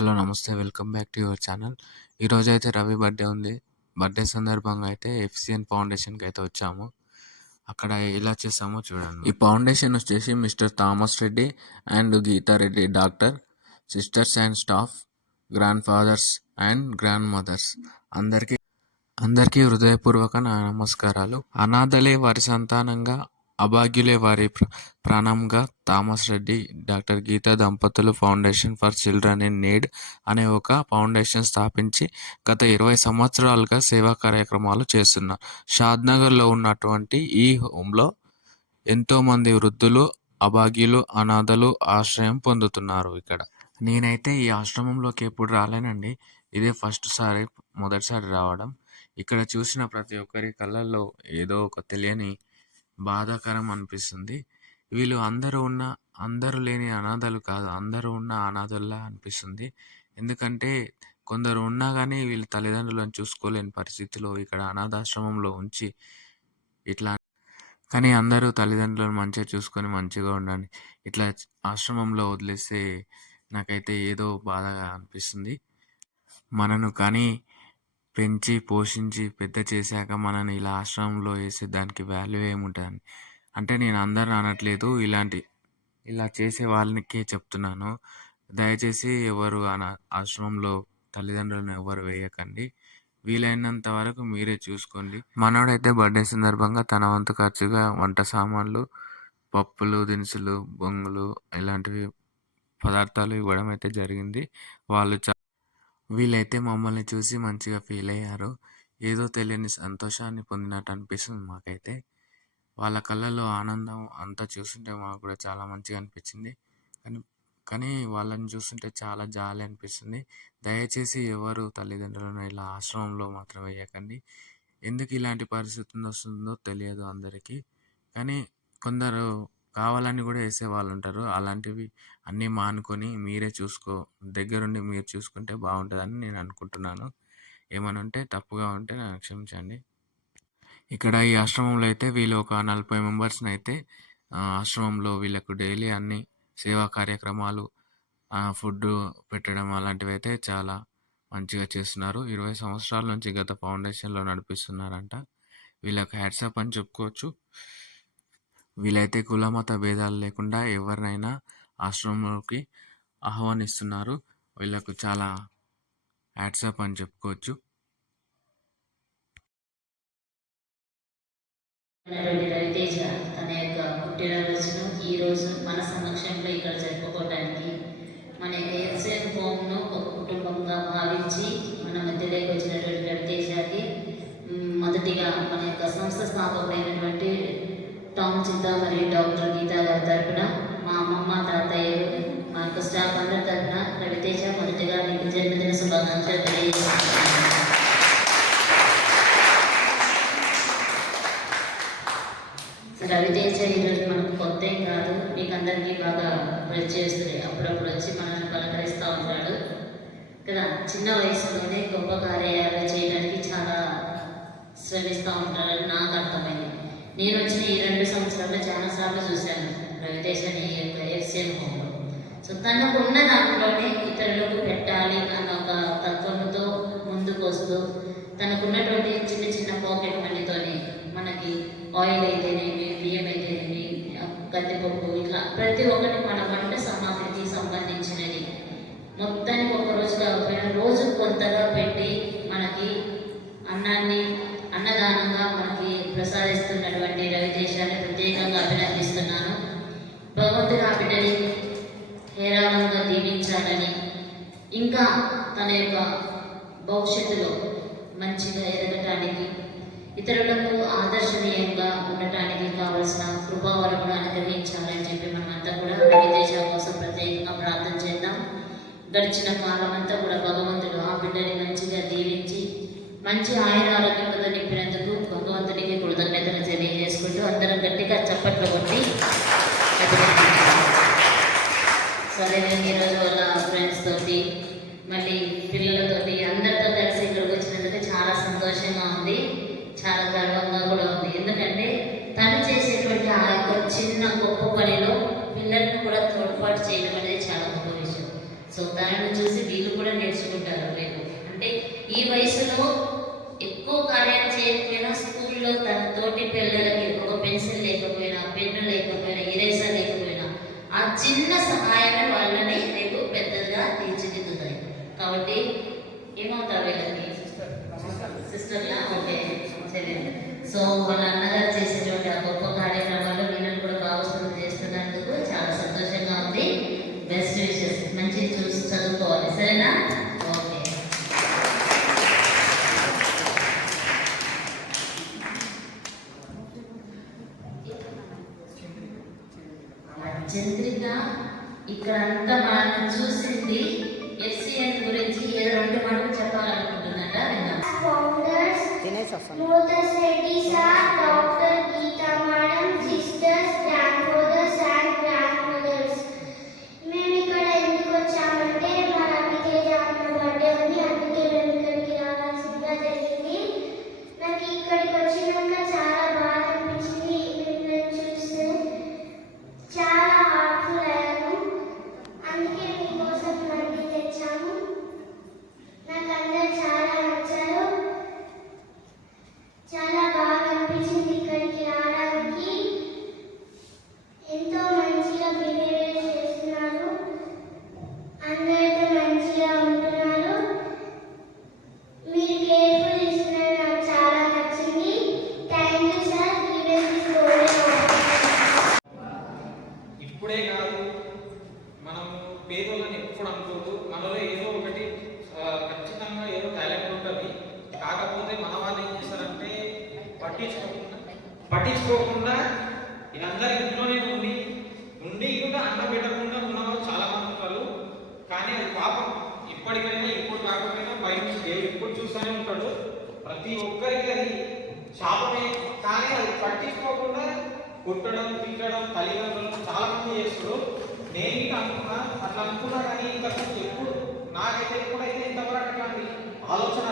Hello నమస్తే. Welcome back to your channel. ఈరోజైతే Ravi birthday ఉంది. బర్త్‌డే సందర్భంగా అయితే ఎఫ్‌సిఎన్ ఫౌండేషన్‌కైతే వచ్చాము. అక్కడ ఎలా చేసామో చూడండి. ఈ ఫౌండేషన్ వచ్చేసి mister Thomas Reddy and Geeta Reddy doctor, sisters and staff, grandfathers and grandmothers అందరికీ హృదయపూర్వక నా నమస్కారాలు. అనాథలే వారి సంతానంగా, అభాగ్యులే వారి ప్రాణంగా థామస్ రెడ్డి, డాక్టర్ గీతా దంపతులు foundation for children in need అనే ఒక ఫౌండేషన్ స్థాపించి గత 20 సంవత్సరాలుగా సేవా కార్యక్రమాలు చేస్తున్నారు. షాద్‌నగర్‌లో ఉన్నటువంటి ఈ హోమ్‌లో ఎంతోమంది వృద్ధులు, అభాగ్యులు, అనాథలు ఆశ్రయం పొందుతున్నారు ఇక్కడ. నేనైతే ఈ ఆశ్రమంలోకి ఎప్పుడు రాలేనండి. ఇదే మొదటిసారి రావడం. ఇక్కడ చూసిన ప్రతి ఒక్కరి కళ్ళల్లో ఏదో ఒక తెలియని బాధాకరం అనిపిస్తుంది. వీళ్ళు అందరూ లేని అనాథలు కాదు. అందరూ ఉన్న అనాథల్లా అనిపిస్తుంది. ఎందుకంటే కొందరు ఉన్నా గానీ వీళ్ళ తల్లిదండ్రులను చూసుకోలేని పరిస్థితిలో ఇక్కడ అనాథాశ్రమంలో ఉంచి కానీ అందరూ తల్లిదండ్రులను మంచిగా చూసుకొని మంచిగా ఉండండి. ఇట్లా ఆశ్రమంలో వదిలేస్తే నాకైతే ఏదో బాధగా అనిపిస్తుంది. మనను కానీ పెంచి, పోషించి, పెద్ద చేశాక మనని ఇలా ఆశ్రమంలో వేసే దానికి వాల్యూ ఏముంటుందని. అంటే నేను అందరిని అనట్లేదు. ఇలా చేసే వాళ్ళకే చెప్తున్నాను. దయచేసి ఎవరు ఆశ్రమంలో తల్లిదండ్రులను ఎవరు వేయకండి. వీలైనంత వరకు మీరే చూసుకోండి. మనోడైతే బర్త్‌డే సందర్భంగా తన వంతు ఖర్చుగా వంట సామాన్లు, పప్పులు, దినుసులు, బొంగులు ఇలాంటివి పదార్థాలు ఇవ్వడం అయితే జరిగింది. వీళ్ళైతే మమ్మల్ని చూసి మంచిగా ఫీల్ అయ్యారు. ఏదో తెలియని సంతోషాన్ని పొందినట్టు అనిపిస్తుంది మాకైతే. వాళ్ళ కళ్ళల్లో ఆనందం అంతా చూస్తుంటే మాకు కూడా చాలా మంచిగా అనిపించింది. కానీ వాళ్ళని చూస్తుంటే చాలా జాలి అనిపిస్తుంది. దయచేసి ఎవరు తల్లిదండ్రులను ఇలా ఆశ్రమంలో మాత్రం వేయకండి. ఎందుకు ఇలాంటి పరిస్థితి వస్తుందో తెలియదు అందరికీ. కానీ కొందరు కావాలని కూడా వేసేవాళ్ళు ఉంటారు. అలాంటివి అన్నీ మానుకొని దగ్గరుండి మీరు చూసుకుంటే బాగుంటుందని నేను అనుకుంటున్నాను. ఏమైనా ఉంటే తప్పుగా ఉంటే నన్ను క్షమించండి. ఇక్కడ ఈ ఆశ్రమంలో అయితే వీళ్ళు ఒక 40 మెంబర్స్‌ని అయితే ఆశ్రమంలో వీళ్ళకు డైలీ అన్ని సేవా కార్యక్రమాలు, ఫుడ్డు పెట్టడం అలాంటివి అయితే చాలా మంచిగా చేస్తున్నారు. 20 సంవత్సరాల నుంచి గత ఫౌండేషన్‌లో నడిపిస్తున్నారంట. వీళ్ళకి హ్యాట్స్ ఆఫ్ అని చెప్పుకోవచ్చు. వీళ్ళైతే కుల మత భేదాలు లేకుండా ఎవరినైనా ఆశ్రమంలోకి ఆహ్వానిస్తున్నారు. వీళ్ళకు చాలా హ్యాట్స్ ఆఫ్ అని చెప్పుకోవచ్చు. రవితేజ తన యొక్క పుట్టినరోజును ఈరోజు మన సమక్షంలో ఇక్కడ జరుపుకోవడానికి మన ఎఫ్‌సిఎన్ హోమ్ను ఒక కుటుంబంగా భావించి మన మధ్యలోకి వచ్చినటువంటి రవితేజకి మొదటిగా మన యొక్క సంస్థ స్థాపకుడైనటువంటి టామ్ చింతా మరియు డాక్టర్ గీతా గారి తరఫున మా అమ్మమ్మ, తాతయ్యలు, మా యొక్క స్టాఫ్ అందరి తరఫున రవితేజ మొదటిగా మీకు జన్మదిన శుభాకాంక్షలు తెలియజేస్తున్నాను. రవితేజ ఈరోజు మనకు కొత్త ఏం కాదు, మీకు అందరికీ బాగా పరిచయిస్తుంది. అప్పుడప్పుడు వచ్చి మనల్ని పలకరిస్తూ ఉంటాడు కదా. చిన్న వయసులోనే గొప్ప కార్యాలు చేయడానికి చాలా శ్రమిస్తూ ఉంటాడని నాకు అర్థమైంది. నేను వచ్చిన ఈ 2 సంవత్సరాల్లో చాలాసార్లు చూశాను రవితేజని ఎఫ్‌సిఎన్ హోమ్లో. సో తనకున్న దాంట్లోనే ఇతరులకు పెట్టాలి అన్న ఒక తత్వంతో ముందుకు వస్తూ తనకున్నటువంటి చిన్న చిన్న పాకెట్ మనీతోని మనకి ఆయిల్ అయితేనేమి, బియ్యం అయితేనేమి, కందిపప్పు ఇట్లా ప్రతి ఒక్కటి మన వంట సామాగ్రికి సంబంధించినది మొత్తానికి ఒక రోజు కాకపోయినా రోజు కొంతగా పెట్టి మనకి అన్నదానంగా మనకి ప్రసాదిస్తున్నటువంటి రవితేజాన్ని ప్రత్యేకంగా అభినందిస్తున్నాను. భగవంతుడు ఆ బిడ్డని హేరాళంగా దీవించాలని, ఇంకా తన యొక్క భవిష్యత్తులో మంచిగా ఎదగటానికి, ఇతరులకు ఆదర్శనీయంగా ఉండటానికి కావలసిన కృపావరమును అనుగ్రహించాలని చెప్పి మనమంతా కూడా రవితేజ కోసం ప్రత్యేకంగా ప్రార్థన చేద్దాం. గడిచిన కాలం అంతా కూడా భగవంతుడు ఆ బిడ్డని మంచిగా దీవించి మంచి ఆరోగ్యంతో నింపినందుకు భగవంతుడికి కృతజ్ఞతలు తెలియజేసుకుంటూ అందరం గట్టిగా చప్పట్లు కొట్టి సరే. ఈరోజు వాళ్ళ ఫ్రెండ్స్ తోటి మళ్ళీ పిల్లలతోటి అందరితో కలిసి ఇక్కడికి వచ్చినందుకు చాలా సంతోషంగా ఉంది, చాలా గర్వంగా కూడా ఉంది. ఎందుకంటే తను చేసేటువంటి ఆ యొక్క చిన్న గొప్ప పనిలో పిల్లల్ని కూడా తోడ్పాటు చేయడం అనేది చాలా గొప్ప విషయం. సో తనను చూసి వీళ్ళు నేర్చుకుంటారు రేపు. అంటే ఈ వయసులో ఎక్కువ కార్యాలు చేయకపోయినా స్కూల్లో తన తోటి పిల్లలకి ఒక పెన్సిల్ లేకపోయినా, పెన్ను లేకపోయినా, ఇరేజర్ లేకపోయినా ఆ చిన్న సహాయమే వాళ్ళని రేపు పెద్దగా తీర్చిదిద్దుతాయి. కాబట్టి ఏమవుతారు వీళ్ళకి? సిస్టర్లా? ఓకే, తెలియదు. సో వాళ్ళ అన్నగారు చేసేటువంటి ఆ గొప్ప కార్యక్రమాల్లో వీళ్ళని కూడా భాగస్వామ్యం చేస్తున్నందుకు చాలా సంతోషంగా ఉంది. బెస్ట్ విషెస్, మంచి చూసి చదువుకోవాలి, సరేనా? ఓకే. చంద్రిక ఇక్కడ అంతా మనం చూసింది FCN గురించి ఏదో 2 మాటలు చెప్పాలనుకుంటున్నట విన్నాం. Founders Lotus Reddy sir, Dr. Geeta madam, sisters, grandfathers and grandmothers. మేము ఇక్కడ ఎందుకు వచ్చామంటే మా రవితేజ అన్న బర్త్డే ఉంది, అందుకే మేము ఇక్కడికి రావాల్సిందిగా జరిగింది. నాకు ఇక్కడికి వచ్చినాక చాలా బాగా అనిపించింది. మిమ్మల్ని చూస్తే చాలా హార్ట్ఫుల్ అయ్యాను. అందుకే మీకోసం మళ్ళీ తెచ్చాము. నాకు అందరు చాలా నచ్చారు. చాలా బాగా అనిపించింది ఇక్కడికి రావడానికి. ఎంతో మంచిగా బిహేవియర్ చేస్తున్నారు, అందరితో మంచిగా ఉంటున్నారు. మీరు కేర్ఫుల్ ఇస్తున్నారు, నాకు చాలా నచ్చింది. Thank you sir. ఇప్పుడే కాదు, మనము పేదోళ్ళని ఎప్పుడు అనుకోదు. మనలో ఏదో ఒకటి ఖచ్చితంగా ఏదో టాలెంట్ ఉంటుంది. కాకపోతే మన వాళ్ళు ఏం చేస్తారంటే పట్టించుకోకుండా వీళ్ళందరూ ఇంట్లోనే ఉండి కూడా అన్నం పెట్టకుండా ఉన్న వాళ్ళు చాలా మంది ఉంటారు. కానీ అది పాపం. ఇప్పటికైనా ఇప్పుడు కాకపోయినా పై నుంచి దేవుడు ఇప్పుడు చూస్తూనే ఉంటాడు. ప్రతి ఒక్కరికి అది శాపమే. కానీ అది పట్టించుకోకుండా కొట్టడం, తిట్టడం తల్లిదండ్రులు చాలా మంది చేస్తారు. నేను ఇంకా అట్లా అనుకున్నా కానీ ఇంకా ఎప్పుడు నాకైతే ఎప్పుడైతే ఇంతవరకు అట్లాంటి ఆలోచన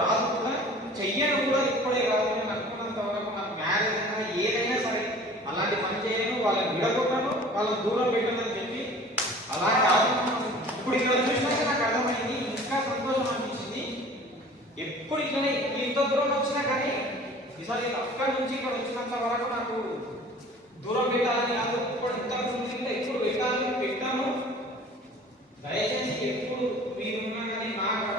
రాదు కూడా, చెయ్యను కూడా. ఇప్పుడే కాదు, నేను అనుకున్నంత వరకు నాకు మ్యారేజ్ అయినా ఏదైనా సరే అలాంటి పని చేయను, వాళ్ళని విడగొట్టను, వాళ్ళని దూరం పెట్టను అని చెప్పి అలా కాదు. ఇప్పుడు ఇక్కడ చూసినాక నాకు అర్థమైంది, ఇంకా సంతోషం అనిపించింది. ఎప్పుడు ఇట్లనే ఇంత దూరం వచ్చినా కానీ ఈసారి అక్కడి నుంచి ఇక్కడ వచ్చినంత వరకు నాకు దూరం పెట్టాలని కాదు. ఇప్పుడు ఇంతకు ముందు ఇంకా ఎప్పుడు పెట్టాను. దయచేసి ఎప్పుడు మీరు ఉన్నా కానీ నాకు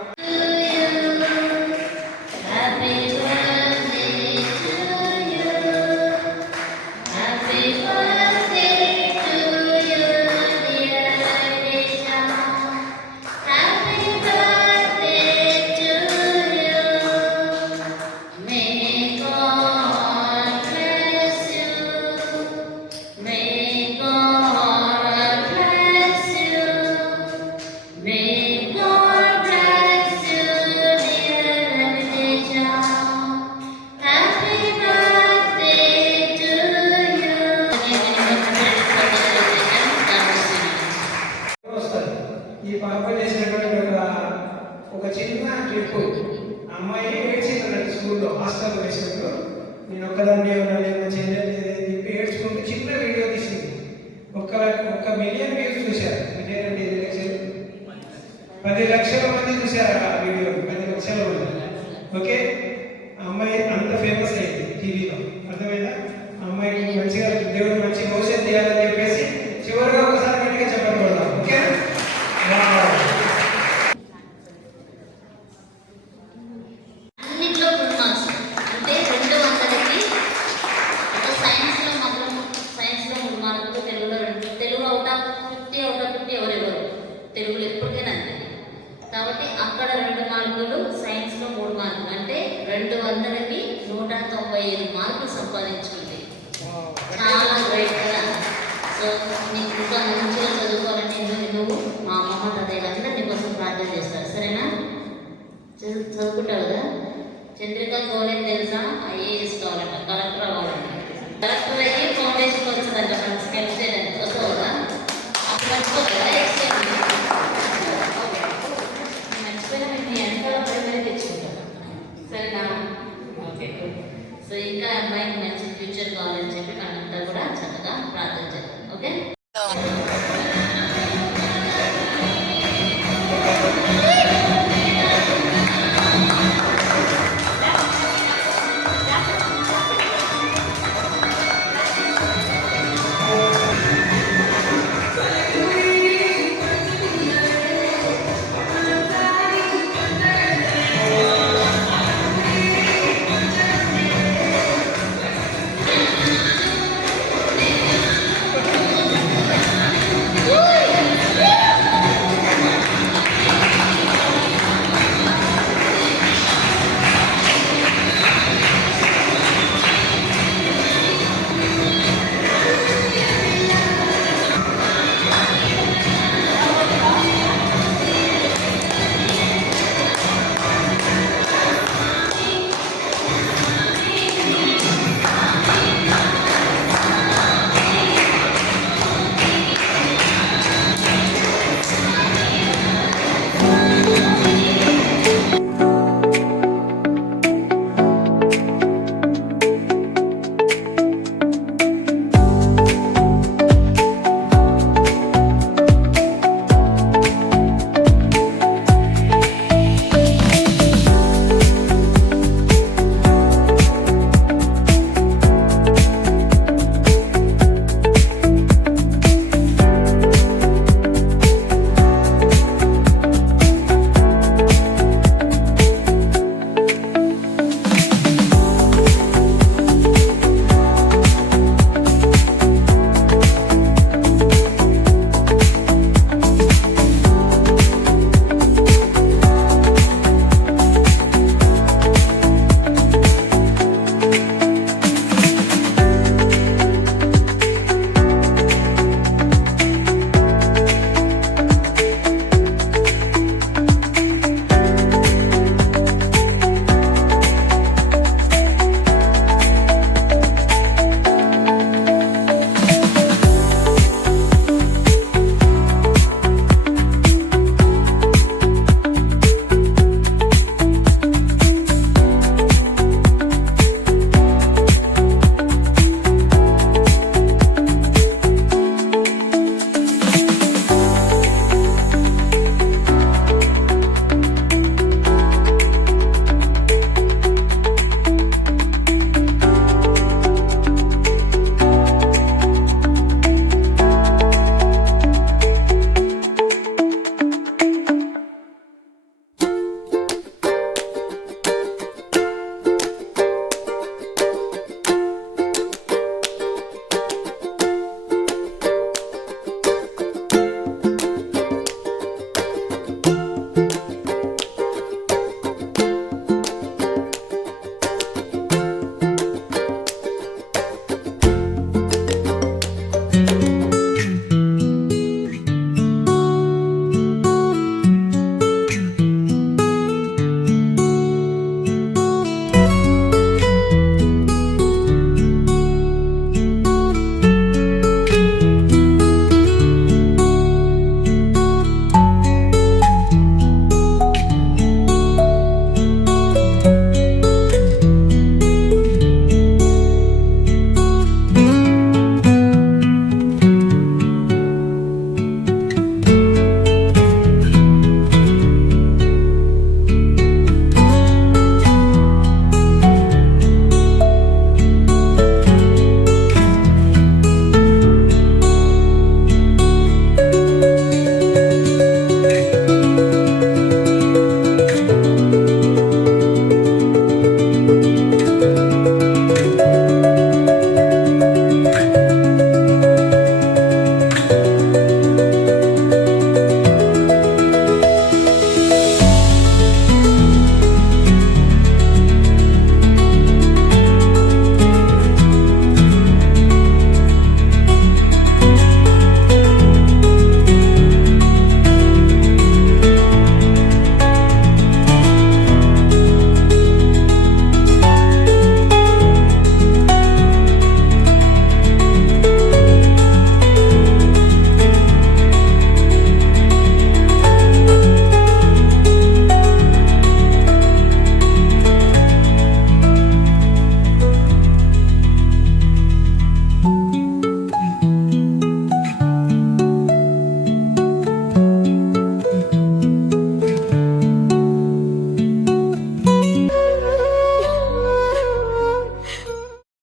ఒక చిన్న ట్రిప్. అమ్మాయి ఏడ్చిందన్నట్టు స్కూల్లో హాస్టల్లో వేసినప్పుడు, నేను ఒక్కదాన్ని ఉన్నాను చెల్లెని చెప్పి ఏడ్చుకుంటూ చిన్న వీడియో తీసింది. 1 మిలియన్ వ్యూస్ చూశారు. మిలియన్ అంటే 10 లక్షల మంది చూశారు ఆ వీడియో. 10 లక్షల మంది. ఓకే, అమ్మాయి అంత ఫేమస్ అయింది టీవీలో. అర్థమైందా? అమ్మాయికి మంచిగా దేవుడు మంచి భవిష్యత్తు చేయాలని చెప్పేసి చివరిగా ఒకసారి గట్టిగా చెప్పకూడదు. ఓకే, అన్నిట్లో ఫుల్ మార్క్స్. అంటే 200కి ఒక సైన్స్లో 3 మార్కులు, తెలుగులో 2. తెలుగు అవుట్ ఆఫ్ 50 ఎవరెవరు తెలుగులో ఎప్పటికైనా అంతే. కాబట్టి అక్కడ 2 మార్కులు, సైన్స్లో 3 మార్కులు, అంటే 200కి 195 మార్కులు సంపాదించుకుంది. చాలా గ్రేట్ కదా. సో నీకు ఇంకా మంచిగా చదువుకోవాలని నువ్వు మా అమ్మమ్మ తాతయ్య అందరూ నీకోసం ప్రార్థన చేస్తారు, సరేనా? చదువుకుంటావు కదా. చంద్రిక గోల్ ఏం తెలుసా? IAS కావాలంట, కలెక్టర్ అవ్వాలంట. కలెక్టర్ అయ్యి ఫౌండేషన్కి వస్తుందంట మనకి హెల్ప్ చేయడానికి. వస్తావు కదా, అప్పుడు మర్చిపోతుందా? మర్చిపోయినా మేము వెనకాల పడి తెచ్చుకుంటాం, సరేనా? ఓకే. సో ఇంకా అమ్మాయికి మంచి ఫ్యూచర్ కావాలని చెప్పి మనంతా కూడా చక్కగా ప్రార్థన చేద్దాం. ఓకే.